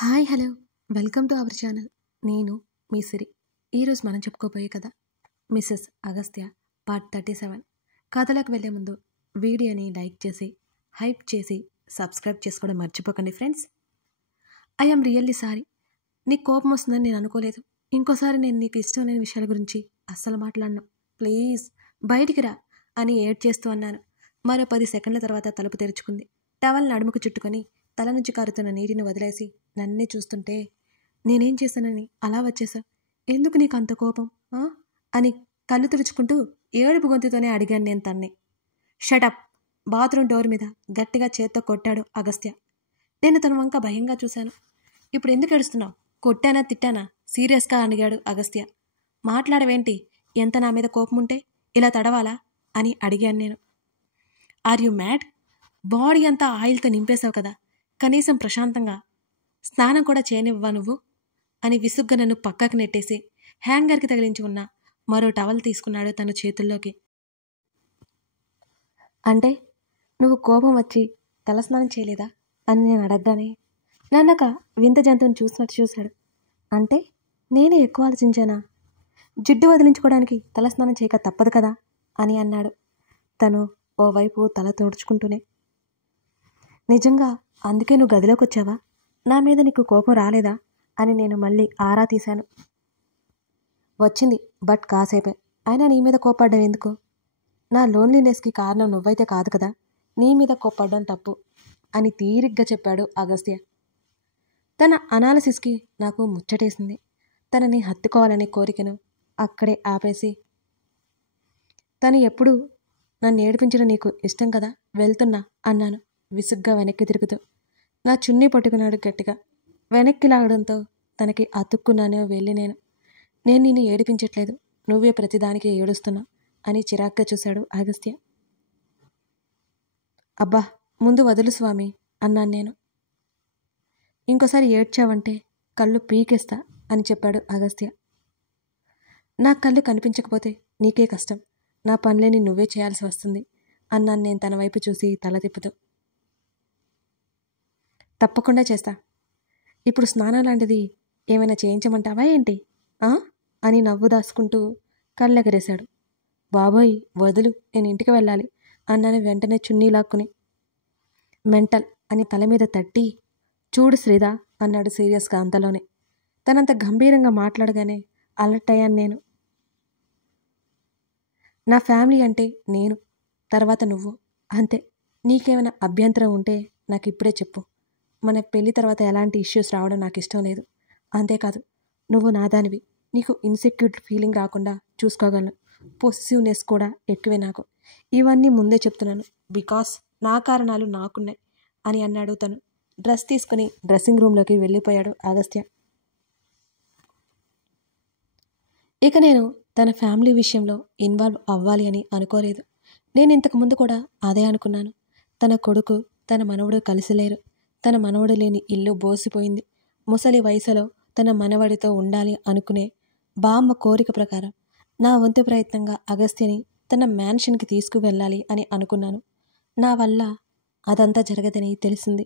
Hi hello welcome to our channel. నేను మీ సిరి. ఈరోజు మనం చెప్పుకోబోయే కథ మిస్సెస్ అగస్త్య పార్ట్ 37. కథలోకి వెళ్ళే ముందు వీడియోని లైక్ చేసి హైప్ చేసి సబ్స్క్రైబ్ చేసుకోవడం మర్చిపోకండి friends. I am really sorry. నీకు కోపం వస్తుందని నేను అనుకోలేదు. ఇంకోసారి నేను నీకు ఇష్టం లేని విషయాల గురించి అస్సలు మాట్లాడను. ప్లీజ్ బయటికి రా అని ఏడ్ చేస్తూ అన్నాను. మరో 10 సెకండ్ల తర్వాత తలుపు తెరుచుకుంది. టవల్ నడుముకు చుట్టుకొని తల నుంచి కారుతున్న నీటిని వదిలేసి నన్నే చూస్తుంటే, నేనేం చేశానని అలా వచ్చేసా? ఎందుకు నీకు అంత కోపం అని కళ్ళు తుడుచుకుంటూ ఏడుపు గొంతుతోనే అడిగాను నేను తన్నే. షటప్! బాత్రూమ్ డోర్ మీద గట్టిగా చేత్తో కొట్టాడు అగస్త్య. నేను తన వంక భయంగా చూశాను. ఇప్పుడు ఎందుకు ఏడుస్తున్నావు? కొట్టానా తిట్టానా? సీరియస్గా అడిగాడు అగస్త్య. మాట్లాడవేంటి? ఎంత నా మీద కోపం ఉంటే ఇలా తడవాలా అని అడిగాను నేను. Are you mad? బాడీ అంతా ఆయిల్తో నింపేశావు కదా, కనీసం ప్రశాంతంగా స్నానం కూడా చేయనివ్వా నువ్వు అని విసుగ్గా నన్ను పక్కకు నెట్టేసి హ్యాంగర్కి తగిలించి ఉన్న మరో టవల్ తీసుకున్నాడు తన చేతుల్లోకి. అంటే నువ్వు కోపం వచ్చి తలస్నానం చేయలేదా అని నేను అడగగానే నన్నొక వింత జంతువుని చూసినట్టు చూశాడు. అంటే నేనే ఎక్కువ ఆలోచించానా? జిడ్డు వదిలించుకోవడానికి తలస్నానం చేయక తప్పదు కదా అని అన్నాడు తను ఓవైపు తల తోడ్చుకుంటూనే. నిజంగా అందుకే నువ్వు గదిలోకి వచ్చావా? నా మీద నీకు కోపం రాలేదా అని నేను మళ్ళీ ఆరా తీశాను. వచ్చింది, బట్ కాసేపే. అయినా నీ మీద కోపడ్డం ఎందుకు? నా లోన్లీనెస్కి కారణం నువ్వైతే కాదు కదా, నీ మీద కోపడ్డం తప్పు అని తీరిగ్గా చెప్పాడు అగస్త్య. తన అనాలిసిస్కి నాకు ముచ్చటేసింది. తనని హత్తుకోవాలనే కోరికను అక్కడే ఆపేసి, తను ఎప్పుడు నన్ను ఏడిపించడం నీకు ఇష్టం కదా, వెళ్తున్నా అన్నాను విసుగ్గా వెనక్కి తిరుగుతూ. నా చున్నీ పట్టుకున్నాడు గట్టిగా. వెనక్కి లాగడంతో తనకి అతుక్కున్నానో వెళ్ళి నేను నిన్ను ఏడిపించట్లేదు, నువ్వే ప్రతిదానికి ఏడుస్తున్నావు అని చిరాగ్గా చూశాడు అగస్త్య. అబ్బా ముందు వదులు స్వామి అన్నాను నేను. ఇంకోసారి ఏడ్చావంటే కళ్ళు పీకేస్తా అని చెప్పాడు అగస్త్య. నా కళ్ళు కనిపించకపోతే నీకే కష్టం, నా పనులని నువ్వే చేయాల్సి వస్తుంది అన్నాను నేను తన వైపు చూసి తల తిప్పుతూ. తప్పకుండా చేస్తా. ఇప్పుడు స్నానం లాంటిది ఏమైనా చేయించమంటావా ఏంటి అని నవ్వు దాచుకుంటూ కళ్ళెగరేశాడు. బాబోయ్ వదులు, నేను ఇంటికి వెళ్ళాలి అన్నాను వెంటనే చున్నీ లాక్కుని. మెంటల్ అని తల మీద తట్టి, చూడు శ్రీదా అన్నాడు సీరియస్గా అంతలోనే. తనంత గంభీరంగా మాట్లాడగానే అలర్ట్ అయ్యాను నేను. నా ఫ్యామిలీ అంటే నేను, తర్వాత నువ్వు, అంతే. నీకేమైనా అభ్యంతరం ఉంటే నాకు ఇప్పుడే చెప్పు. మన పెళ్లి తర్వాత ఎలాంటి ఇష్యూస్ రావడం నాకు ఇష్టం లేదు. అంతేకాదు, నువ్వు నాదానివి, నీకు ఇన్సెక్యూర్ ఫీలింగ్ రాకుండా చూసుకోగలను. పొసెసివ్నెస్ కూడా ఎక్కువే నాకు. ఇవన్నీ ముందే చెప్తున్నాను, బికాస్ నా కారణాలు నాకున్నాయి అని అన్నాడు తను. డ్రెస్ తీసుకుని డ్రెస్సింగ్ రూమ్లోకి వెళ్ళిపోయాడు అగస్త్య. ఇక నేను తన ఫ్యామిలీ విషయంలో ఇన్వాల్వ్ అవ్వాలి అని అనుకోలేదు. నేను ఇంతకుముందు కూడా అదే అనుకున్నాను. తన కొడుకు తన మనవడు కలిసి లేరు. తన మనవడు లేని ఇల్లు బోసిపోయింది. ముసలి వయసులో తన మనవడితో ఉండాలి అనుకునే బామ్మ కోరిక ప్రకారం నా వంతు ప్రయత్నంగా అగస్త్యని తన మ్యాన్షన్కి తీసుకువెళ్ళాలి అని అనుకున్నాను. నా వల్ల అదంతా జరగదని తెలిసింది.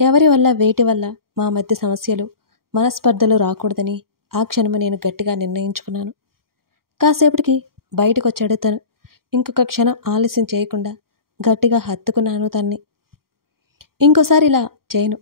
ఎవరి వల్ల వేటి వల్ల మా మధ్య సమస్యలు మనస్పర్ధలు రాకూడదని ఆ క్షణము నేను గట్టిగా నిర్ణయించుకున్నాను. కాసేపటికి బయటకు వచ్చాడు తను. ఇంకొక క్షణం ఆలస్యం చేయకుండా గట్టిగా హత్తుకున్నాను తన్ని. ఇంకోసారి ఇలా చేయను.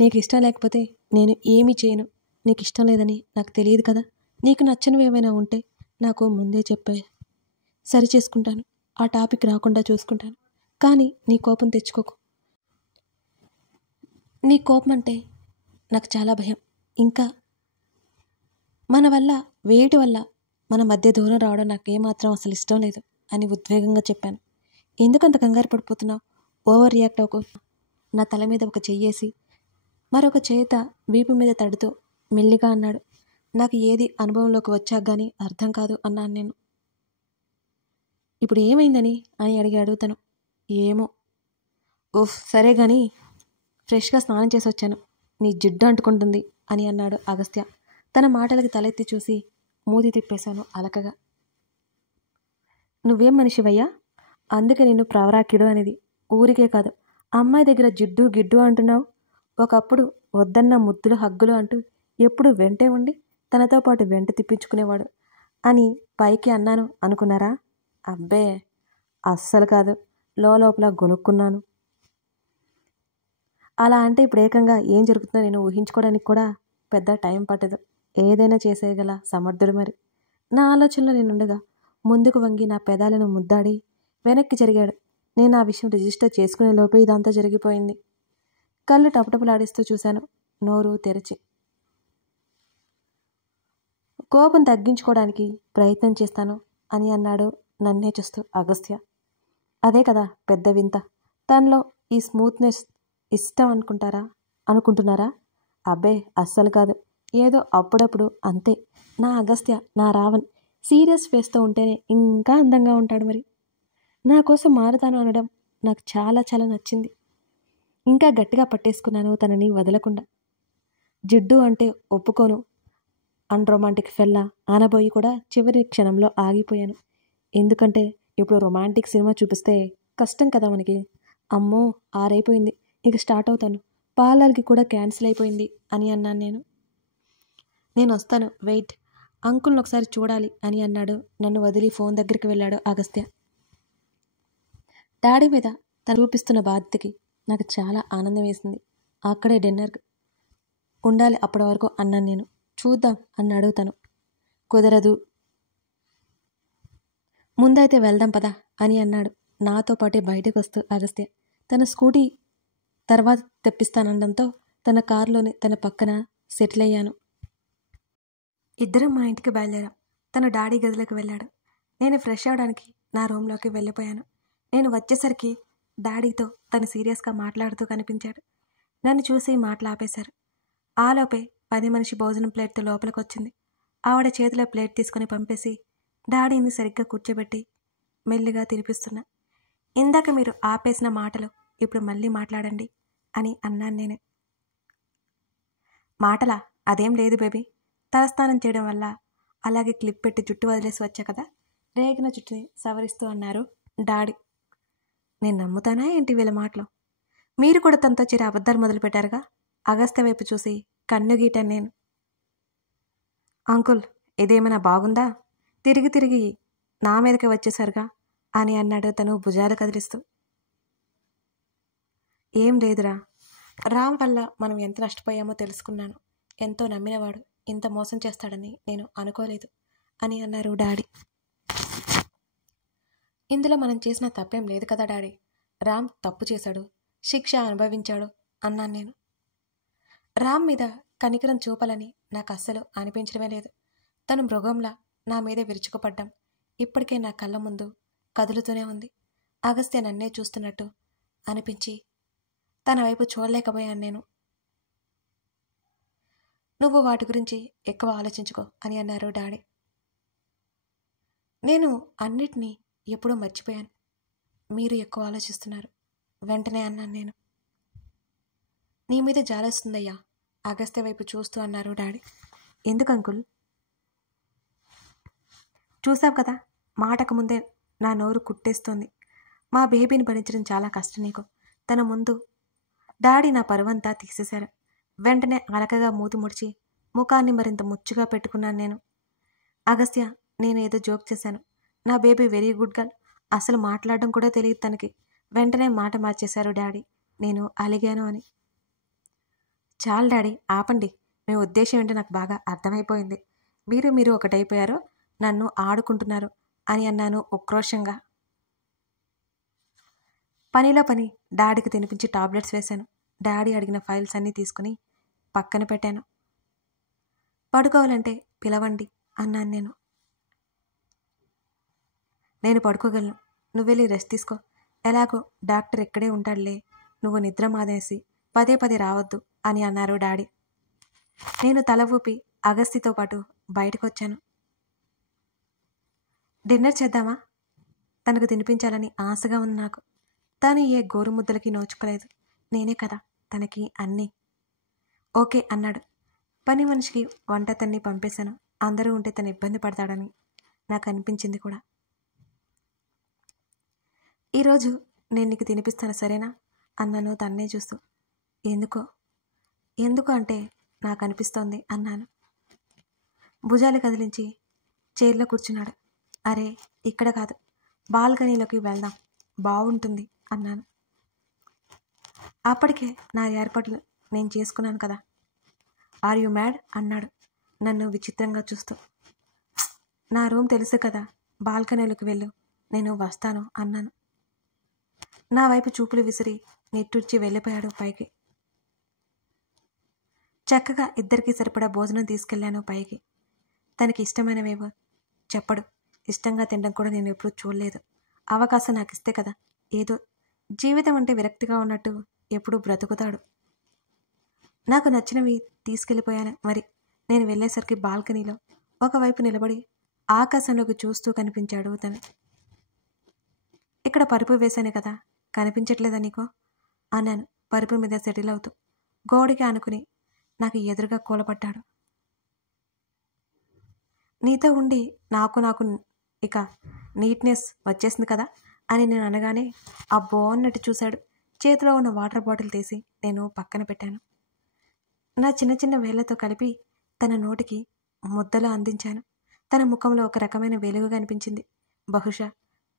నీకు ఇష్టం లేకపోతే నేను ఏమీ చేయను. నీకు ఇష్టం లేదని నాకు తెలియదు కదా. నీకు నచ్చనివి ఏమైనా ఉంటే నాకు ముందే చెప్పే, సరి చేసుకుంటాను. ఆ టాపిక్ రాకుండా చూసుకుంటాను. కానీ నీ కోపం తెచ్చుకోకు. నీ కోపం అంటే నాకు చాలా భయం. ఇంకా మన వల్ల వేటి వల్ల మన మధ్య దూరం రావడం నాకు ఏమాత్రం అసలు ఇష్టం లేదు అని ఉద్వేగంగా చెప్పాను. ఎందుకంత కంగారు పడిపోతున్నావు? ఓవర్ రియాక్ట్ అవ్వకు. నా తల మీద ఒక చెయ్యేసి మరొక చేత వీపు మీద తడుతూ మెల్లిగా అన్నాడు. నాకు ఏది అనుభవంలోకి వచ్చాక కానీ అర్థం కాదు అన్నాను నేను. ఇప్పుడు ఏమైందని అని అడిగాడు తను. ఏమో. ఉఫ్ సరే కానీ ఫ్రెష్గా స్నానం చేసి వచ్చాను, నీ జిడ్డు అంటుకుంటుంది అని అన్నాడు అగస్త్య. తన మాటలకి తలెత్తి చూసి మూతి తిప్పేశాను అలకగా. నువ్వేం మనిషివయ్యా? అందుకే నిన్ను ప్రవరాకిడు అనేది. ఊరికే కాదు, అమ్మాయి దగ్గర జిడ్డు గిడ్డు అంటున్నావు. ఒకప్పుడు వద్దన్న ముద్దులు హగ్గులు అంటూ ఎప్పుడు వెంటే ఉండి తనతో పాటు వెంట తిప్పించుకునేవాడు అని పైకి అన్నాను అనుకున్నారా? అబ్బే అస్సలు కాదు. లోపల గొనుక్కున్నాను. అలా అంటే ఇప్పుడు ఏకంగా ఏం జరుగుతుందో నేను ఊహించుకోవడానికి కూడా పెద్ద టైం పట్టదు. ఏదైనా చేసేయగల సమర్థుడు మరి. నా ఆలోచనలో నేనుండగా ముందుకు వంగి నా పెదాలను ముద్దాడి వెనక్కి జరిగాడు. నేను ఆ విషయం రిజిస్టర్ చేసుకునే లోపే ఇదంతా జరిగిపోయింది. కళ్ళు టపటపలాడిస్తూ చూశాను, నోరు తెరిచి. కోపం తగ్గించుకోవడానికి ప్రయత్నం చేస్తాను అని అన్నాడు నన్నే చూస్తూ అగస్త్య. అదే కదా పెద్ద వింత. తనలో ఈ స్మూత్నెస్ ఇష్టం అనుకుంటున్నారా? అబ్బే అస్సలు కాదు. ఏదో అప్పుడప్పుడు అంతే. నా అగస్త్య, నా రావణ్ సీరియస్ ఫేస్తో ఉంటేనే ఇంకా అందంగా ఉంటాడు మరి. నా కోసం మారుతాను అనడం నాకు చాలా చాలా నచ్చింది. ఇంకా గట్టిగా పట్టేసుకున్నాను తనని వదలకుండా. జిడ్డు అంటే ఒప్పుకోను అన్రొమాంటిక్ ఫెల్లా ఆనబోయి కూడా చివరి క్షణంలో ఆగిపోయాను. ఎందుకంటే ఇప్పుడు రొమాంటిక్ సినిమా చూపిస్తే కష్టం కదా మనకి. అమ్మో ఆరైపోయింది, ఇక స్టార్ట్ అవుతాను, పార్లర్కి కూడా క్యాన్సిల్ అయిపోయింది అని అన్నాను నేను వస్తాను, వెయిట్, అంకుల్ని ఒకసారి చూడాలి అని అన్నాడు. నన్ను వదిలి ఫోన్ దగ్గరికి వెళ్ళాడు అగస్త్య. డాడీ మీద తను చూపిస్తున్న బాధ్యతకి నాకు చాలా ఆనందం వేసింది. అక్కడే డిన్నర్ ఉండాలి అప్పటి వరకు అన్నాను నేను. చూద్దాం అన్నాడు తను. కుదరదు, ముందైతే వెళ్దాం పదా అని అన్నాడు నాతో పాటే బయటకు వస్తూ అగస్త్య. తన స్కూటీ తర్వాత తెప్పిస్తానడంతో తన కారులోనే తన పక్కన సెటిల్ అయ్యాను. ఇద్దరం మా ఇంటికి బయలుదేరాం. తను డాడీ గదిలోకి వెళ్ళాడు. నేను ఫ్రెష్ అవడానికి నా రూమ్లోకి వెళ్ళిపోయాను. నేను వచ్చేసరికి డాడీతో తను సీరియస్గా మాట్లాడుతూ కనిపించాడు. నన్ను చూసి మాట్లాపేశారు. ఆలోపే పని మనిషి భోజనం ప్లేట్తో లోపలికి వచ్చింది. ఆవిడ చేతిలో ప్లేట్ తీసుకుని పంపేసి డాడీని సరిగ్గా కూర్చోబెట్టి మెల్లిగా తినిపిస్తున్నా. ఇందాక మీరు ఆపేసిన మాటలు ఇప్పుడు మళ్ళీ మాట్లాడండి అని అన్నాను నేనే. మాటలా? అదేం లేదు బేబీ. తలస్నానం చేయడం వల్ల అలాగే క్లిప్ పెట్టి జుట్టు వదిలేసి వచ్చా కదా, రేగిన జుట్టుని సవరిస్తూ అన్నారు డాడీ. నేను నమ్ముతానా ఏంటి వీళ్ళ మాటలు? మీరు కూడా తనతో చేరి అబద్ధాలు మొదలుపెట్టారుగా? అగస్త్య వైపు చూసి కన్ను గీటాను నేను. అంకుల్, ఇదేమైనా బాగుందా? తిరిగి నా మీదకే వచ్చేసరిగా అని అన్నాడు తను భుజాలు కదిలిస్తూ. ఏం లేదురా, రామ్ వల్ల మనం ఎంత నష్టపోయామో తెలుసుకున్నాను. ఎంతో నమ్మినవాడు ఇంత మోసం చేస్తాడని నేను అనుకోలేదు అని అన్నారు డాడీ. ఇందులో మనం చేసిన తప్పేం లేదు కదా డాడీ. రామ్ తప్పు చేశాడు, శిక్ష అనుభవించాడు అన్నాను నేను. రామ్ మీద కనికరం చూపాలని నాకు అస్సలు అనిపించడమే లేదు. తను మృగంలా నా మీద విరుచుకుపడ్డం ఇప్పటికే నా కళ్ళ ముందు కదులుతూనే ఉంది. అగస్త్య నన్నే చూస్తున్నట్టు అనిపించి తన వైపు చూడలేకపోయాను నేను. నువ్వు వాటి గురించి ఎక్కువ ఆలోచించుకో అని అన్నారు డాడీ. నేను అన్నిటినీ ఎప్పుడూ మర్చిపోయాను. మీరు ఎక్కువ ఆలోచిస్తున్నారు వెంటనే అన్నాను నేను. నీ మీద జాలేస్తుందయ్యా అగస్త్య వైపు చూస్తూ అన్నారు డాడీ. ఎందుకు అంకుల్? చూసావు కదా, మాటకు ముందే నా నోరు కుట్టేస్తోంది. మా బేబీని భరించడం చాలా కష్టం నీకు. తన ముందు డాడీ నా పరువంతా తీసేశారు. వెంటనే అలకగా మూతి ముడిచి ముఖాన్ని మరింత ముచ్చుగా పెట్టుకున్నాను నేను. అగస్త్య, నేనేదో జోక్ చేశాను. నా బేబీ వెరీ గుడ్ గర్ల్, అసలు మాట్లాడడం కూడా తెలియదు తనకి. వెంటనే మాట మార్చేశారు డాడీ నేను అలిగాను అని. చాలు డాడీ, ఆపండి. మీ ఉద్దేశం ఏంటో నాకు బాగా అర్థమైపోయింది. మీరు ఒకటైపోయారు, నన్ను ఆడుకుంటున్నారు అని అన్నాను ఉక్రోషంగా. పనిలో పని డాడీకి తినిపించి టాబ్లెట్స్ వేశాను. డాడీ అడిగిన ఫైల్స్ అన్నీ తీసుకుని పక్కన పెట్టాను. పడుకోవాలంటే పిలవండి అన్నాను నేను. నేను పడుకోగలను, నువ్వు వెళ్ళి రెస్ట్ తీసుకో. ఎలాగో డాక్టర్ ఇక్కడే ఉంటాడులే, నువ్వు నిద్ర మానేసి పదే రావద్దు అని అన్నారు డాడీ. నేను తల ఊపి అగస్త్యతో పాటు బయటకు వచ్చాను. డిన్నర్ చేద్దామా? తనకు తినిపించాలని ఆశగా ఉంది నాకు. తను ఏ గోరుముద్దలకి నోచుకోలేదు. నేనే కదా తనకి అన్నీ. ఓకే అన్నాడు. పని మనిషికి వంట తన్ని పంపేశాను. అందరూ ఉంటే తను ఇబ్బంది పడతాడని నాకు అనిపించింది కూడా. ఈరోజు నేను నీకు తినిపిస్తాను సరేనా అన్నాను తన్నే చూస్తూ. ఎందుకో ఎందుకు అంటే నాకు అనిపిస్తోంది అన్నాను. భుజాలు కదిలించి చైర్లో కూర్చున్నాడు. అరే ఇక్కడ కాదు, బాల్కనీలోకి వెళ్దాం, బాగుంటుంది అన్నాను. అప్పటికే నా ఏర్పాట్లు నేను చేసుకున్నాను కదా. ఆర్ యు మ్యాడ్ అన్నాడు నన్ను విచిత్రంగా చూస్తూ. నా రూమ్ తెలుసు కదా, బాల్కనీలోకి వెళ్ళు, నేను వస్తాను అన్నాను. నా వైపు చూపులు విసిరి నిట్టూర్చి వెళ్ళిపోయాడు పైకి. చక్కగా ఇద్దరికీ సరిపడా భోజనం తీసుకెళ్లాను పైకి. తనకి ఇష్టమైనవేవో చెప్పడు. ఇష్టంగా తినడం కూడా నేను ఎప్పుడూ చూడలేదు. అవకాశం నాకు ఇస్తే కదా, ఏదో జీవితం అంటే విరక్తిగా ఉన్నట్టు ఎప్పుడూ బ్రతుకుతాడు. నాకు నచ్చినవి తీసుకెళ్ళిపోయాను. మరి నేను వెళ్ళేసరికి బాల్కనీలో ఒకవైపు నిలబడి ఆకాశంలోకి చూస్తూ కనిపించాడు తను. ఇక్కడ పరుపు వేశాను కదా, కనిపించట్లేదా నీకో అన్నాను పరుపు మీద సెటిల్ అవుతూ. గోడికి ఆనుకుని నాకు ఎదురుగా కూలపడ్డాడు. నీతో ఉండి నాకు ఇక నీట్నెస్ వచ్చేసింది కదా అని నేను అనగానే అబ్బో అన్నట్టు చూశాడు. చేతిలో ఉన్న వాటర్ బాటిల్ తీసి నేను పక్కన పెట్టాను. నా చిన్న చిన్న వేళ్లతో కలిపి తన నోటికి ముద్దలో అందించాను. తన ముఖంలో ఒక రకమైన వెలుగు కనిపించింది. బహుశా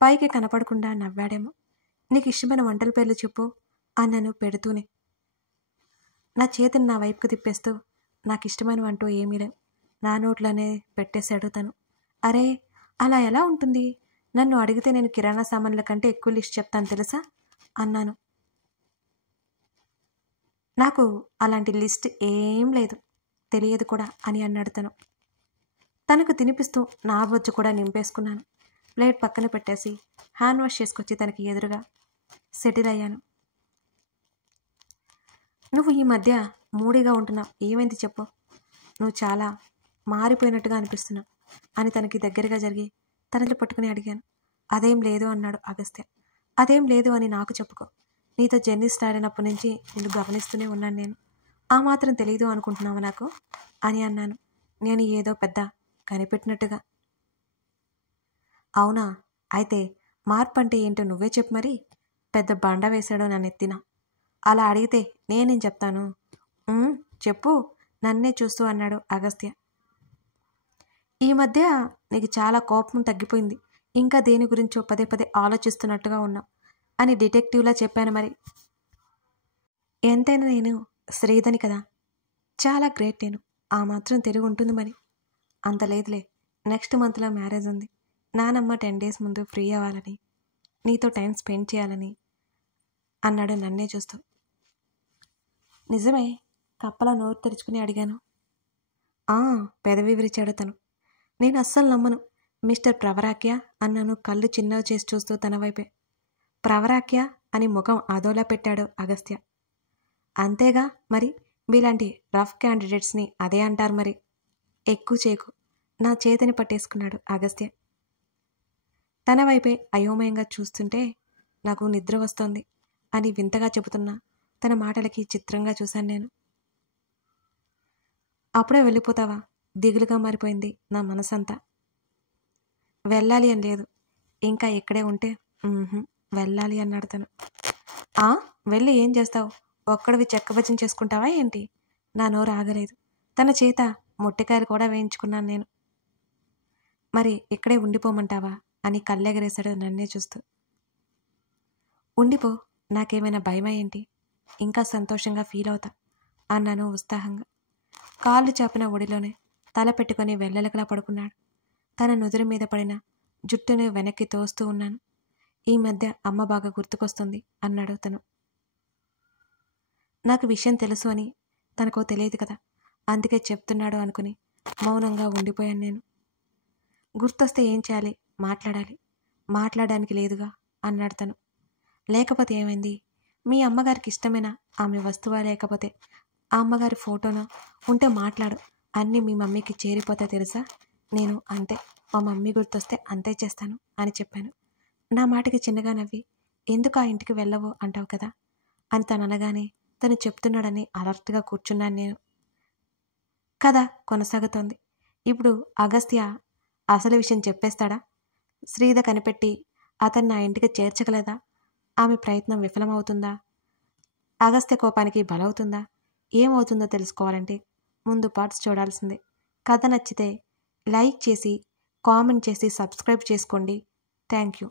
పైకి కనపడకుండా నవ్వాడేమో. నీకు ఇష్టమైన వంటల పేర్లు చెప్పు అన్నాను పెడుతూనే. నా చేతిని నా వైపుకు తిప్పేస్తూ నాకు ఇష్టమైనవి అంటూ ఏమీ లేవు నా నోట్లోనే పెట్టేశాడు తను. అరే అలా ఎలా ఉంటుంది? నన్ను అడిగితే నేను కిరాణా సామాన్ల కంటే ఎక్కువ లిస్ట్ చెప్తాను తెలుసా అన్నాను. నాకు అలాంటి లిస్ట్ ఏం లేదు, తెలియదు కూడా అని అన్నాడు తను. తనకు తినిపిస్తూ నా బొజ్జు కూడా నింపేసుకున్నాను. ప్లేట్ పక్కన పెట్టేసి హ్యాండ్ వాష్ చేసుకొచ్చి తనకి ఎదురుగా సెటిల్ అయ్యాను. నువ్వు ఈ మధ్య మూడీగా ఉంటున్నావు, ఏమైంది చెప్పు? నువ్వు చాలా మారిపోయినట్టుగా అనిపిస్తున్నావు అని తనకి దగ్గరగా జరిగి తనని పట్టుకుని అడిగాను. అదేం లేదు అన్నాడు అగస్త్య. అదేం లేదు అని నాకు చెప్పుకో. నీతో జర్నీ స్టార్ట్ అయినప్పటి నుంచి నేను గమనిస్తూనే ఉన్నాను. నేను ఆ మాత్రం తెలీదు అనుకుంటున్నావు నాకు అని అన్నాను. నేను ఏదో పెద్ద కనిపెట్టినట్టుగా. అవునా, అయితే మార్పు అంటే ఏంటో నువ్వే చెప్పు మరి. పెద్ద బండ వేశాడో నన్ను ఎత్తిన. అలా అడిగితే నేనేం చెప్తాను? చెప్పు నన్నే చూస్తూ అన్నాడు అగస్త్య. ఈ మధ్య నీకు చాలా కోపం తగ్గిపోయింది, ఇంకా దేని గురించో పదే పదే ఆలోచిస్తున్నట్టుగా ఉన్నావు అని డిటెక్టివ్లా చెప్పాను. మరి ఎంతైనా నేను శ్రీధని కదా, చాలా గ్రేట్. నేను ఆ మాత్రం తెలివి ఉంటుంది మరి. అంత లేదులే, నెక్స్ట్ మంత్లో మ్యారేజ్ ఉంది. నానమ్మ 10 days ముందు ఫ్రీ అవ్వాలని, నీతో టైం స్పెండ్ చేయాలని అన్నాడు నన్నే చూస్తూ. నిజమే, కప్పలా నోరు తెరుచుకుని అడిగాను. పెదవి విరిచాడు తను. నేను అస్సలు నమ్మను. మిస్టర్ ప్రవరాక్య అన్నాను కళ్ళు చిన్నవి చేసి చూస్తూ తన వైపే. ప్రవరాక్య అని ముఖం అదోలా పెట్టాడు అగస్త్య. అంతేగా మరి, మీలాంటి రఫ్ క్యాండిడేట్స్ని అదే అంటారు మరి. ఎక్కువ చేయకు, నా చేతిని పట్టేసుకున్నాడు అగస్త్య. తన వైపే అయోమయంగా చూస్తుంటే నాకు నిద్ర వస్తోంది అని వింతగా చెబుతున్నా తన మాటలకి చిత్రంగా చూశాను నేను. అప్పుడే వెళ్ళిపోతావా? దిగులుగా మారిపోయింది నా మనసంతా. వెళ్ళాలి అని లేదు, ఇంకా ఇక్కడే ఉంటే వెళ్ళాలి అన్నాడు తను. వెళ్ళి ఏం చేస్తావు? ఒక్కడివి చెక్కభజన చేసుకుంటావా ఏంటి? నా నోరు ఆగలేదు. తన చేత మొట్టికాయలు కూడా వేయించుకున్నాను నేను. మరి ఇక్కడే ఉండిపోమంటావా అని కళ్ళెగరేశాడు నన్నే చూస్తూ. ఉండిపో, నాకేమైనా భయమా ఏంటి? ఇంకా సంతోషంగా ఫీల్ అవుతా అన్నాను ఉత్సాహంగా. కాళ్ళు చాపిన ఒడిలోనే తల పెట్టుకుని వెల్లెలకలా పడుకున్నాడు. తన నుదురు మీద పడిన జుట్టును వెనక్కి తోస్తూ ఉన్నాను. ఈ మధ్య అమ్మ బాగా గుర్తుకొస్తుంది అన్నాడు తను. నాకు విషయం తెలుసు అని తనకో తెలియదు కదా, అందుకే చెప్తున్నాడు అనుకుని మౌనంగా ఉండిపోయాను నేను. గుర్తొస్తే ఏం చేయాలి? మాట్లాడాలి. మాట్లాడడానికి లేదుగా అన్నాడు తను. లేకపోతే ఏమైంది? మీ అమ్మగారికి ఇష్టమైన ఆమె వస్తువా, లేకపోతే ఆ అమ్మగారి ఫోటోనో ఉంటే మాట్లాడు, అన్నీ మీ మమ్మీకి చేరిపోతాయి తెలుసా. నేను అంతే, మా మమ్మీ గుర్తొస్తే అంతే చేస్తాను అని చెప్పాను. నా మాటకి చిన్నగా నవ్వి, ఎందుకు ఆ ఇంటికి వెళ్ళవో అంటావు కదా అని తను అనగానే తను చెప్తున్నాడని అలర్ట్గా కూర్చున్నాను నేను. కథ కొనసాగుతోంది. ఇప్పుడు అగస్త్య అసలు విషయం చెప్పేస్తాడా? శ్రీధ కనిపెట్టి అతన్ని నా ఇంటికి చేర్చగలదా? ఆమె ప్రయత్నం విఫలమవుతుందా? అగస్త్య కోపానికి బలవుతుందా? ఏమవుతుందో తెలుసుకోవాలంటే ముందు పార్ట్స్ చూడాల్సిందే. కథ నచ్చితే లైక్ చేసి, కామెంట్ చేసి సబ్స్క్రైబ్ చేసుకోండి. Thank you.